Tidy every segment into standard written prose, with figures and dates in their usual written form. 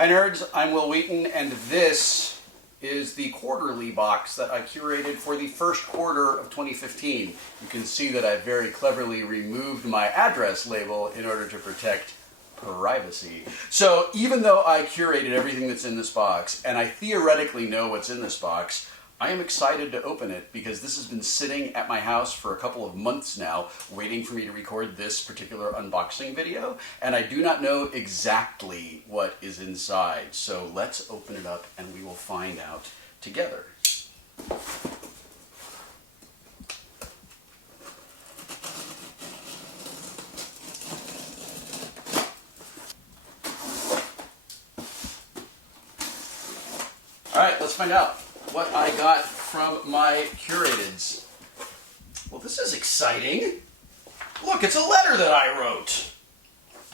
Hi nerds, I'm Will Wheaton, and this is the quarterly box that I curated for the first quarter of 2015. You can see that I very cleverly removed my address label in order to protect privacy. So even though I curated everything that's in this box, and I theoretically know what's in this box, I am excited to open it because this has been sitting at my house for a couple of months now, waiting for me to record this particular unboxing video, and I do not know exactly what is inside. So let's open it up and we will find out together. All right, let's find out what I got from my curateds. Well, this is exciting. Look, it's a letter that I wrote.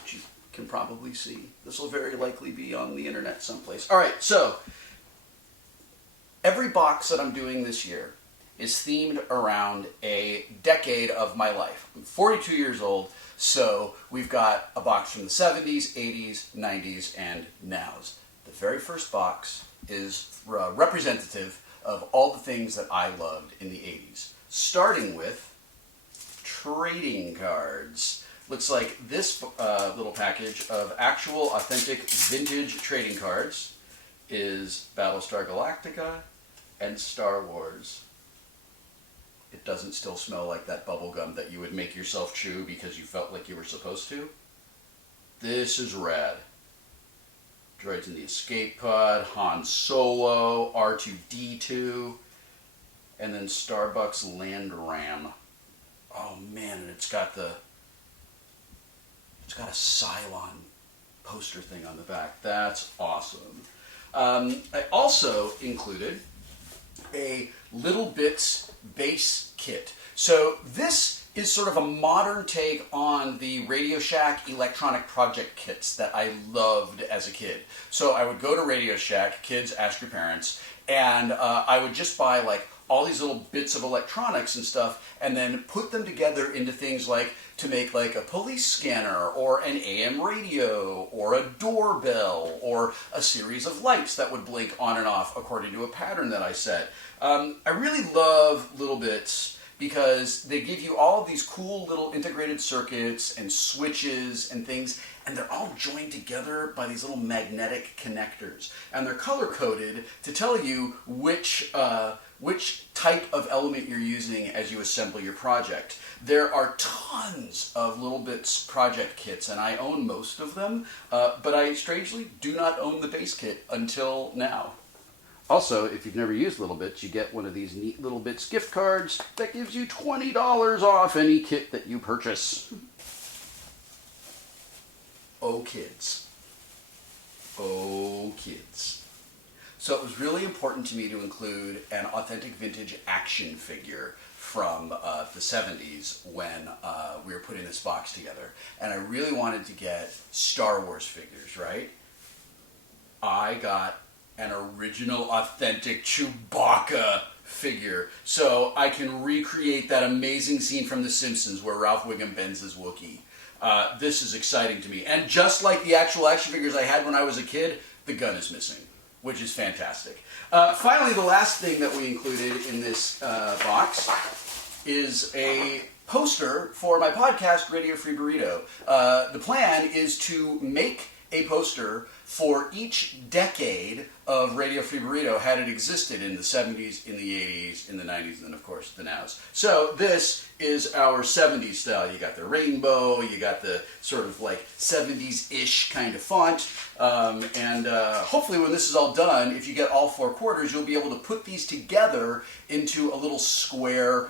Which you can probably see. This will very likely be on the internet someplace. All right, so every box that I'm doing this year is themed around a decade of my life. I'm 42 years old, so we've got a box from the 70s, 80s, 90s, and nows. The very first box is representative of all the things that I loved in the 80s, starting with trading cards. Looks like this little package of actual authentic vintage trading cards is Battlestar Galactica and Star Wars. It doesn't still smell like that bubble gum that you would make yourself chew because you felt like you were supposed to. This is rad. Droids in the escape pod, Han Solo, R2-D2, and then Starbucks Land Ram. Oh man, and it's got a Cylon poster thing on the back. That's awesome. I also included a Little Bits base kit. So this is sort of a modern take on the Radio Shack electronic project kits that I loved as a kid. So I would go to Radio Shack, kids ask your parents, and I would just buy like all these little bits of electronics and stuff and then put them together into things like to make like a police scanner or an AM radio or a doorbell or a series of lights that would blink on and off according to a pattern that I set. I really love Little Bits because they give you all of these cool little integrated circuits and switches and things, and they're all joined together by these little magnetic connectors. And they're color-coded to tell you which type of element you're using as you assemble your project. There are tons of Little Bits project kits, and I own most of them, but I strangely do not own the base kit until now. Also, if you've never used Little Bits, you get one of these neat Little Bits gift cards that gives you $20 off any kit that you purchase. Oh, kids. Oh, kids. So it was really important to me to include an authentic vintage action figure from the 70s when we were putting this box together. And I really wanted to get Star Wars figures, right? I got an original authentic Chewbacca figure, so I can recreate that amazing scene from The Simpsons where Ralph Wiggum bends his Wookiee. This is exciting to me. And just like the actual action figures I had when I was a kid, the gun is missing, which is fantastic. Finally, the last thing that we included in this box is a poster for my podcast, Radio Free Burrito. The plan is to make a poster for each decade of Radio Free Burrito had it existed in the 70s, in the 80s, in the 90s, and then of course the nows. So this is our 70s style. You got the rainbow, you got the sort of like 70s-ish kind of font, and hopefully when this is all done, if you get all 4 quarters, you'll be able to put these together into a little square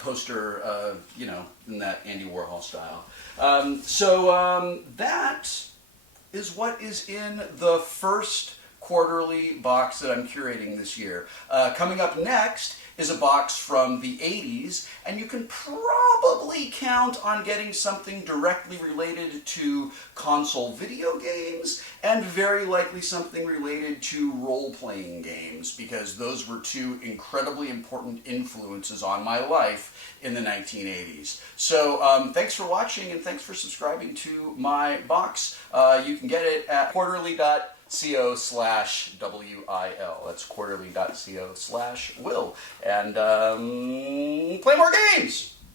poster, you know, in that Andy Warhol style. That is what is in the first quarterly box that I'm curating this year. Coming up next is a box from the 80s, and you can probably count on getting something directly related to console video games, and very likely something related to role-playing games, because those were two incredibly important influences on my life in the 1980s. So thanks for watching, and thanks for subscribing to my box. You can get it at quarterly.co/WIL. That's quarterly.co/Will. And play more games!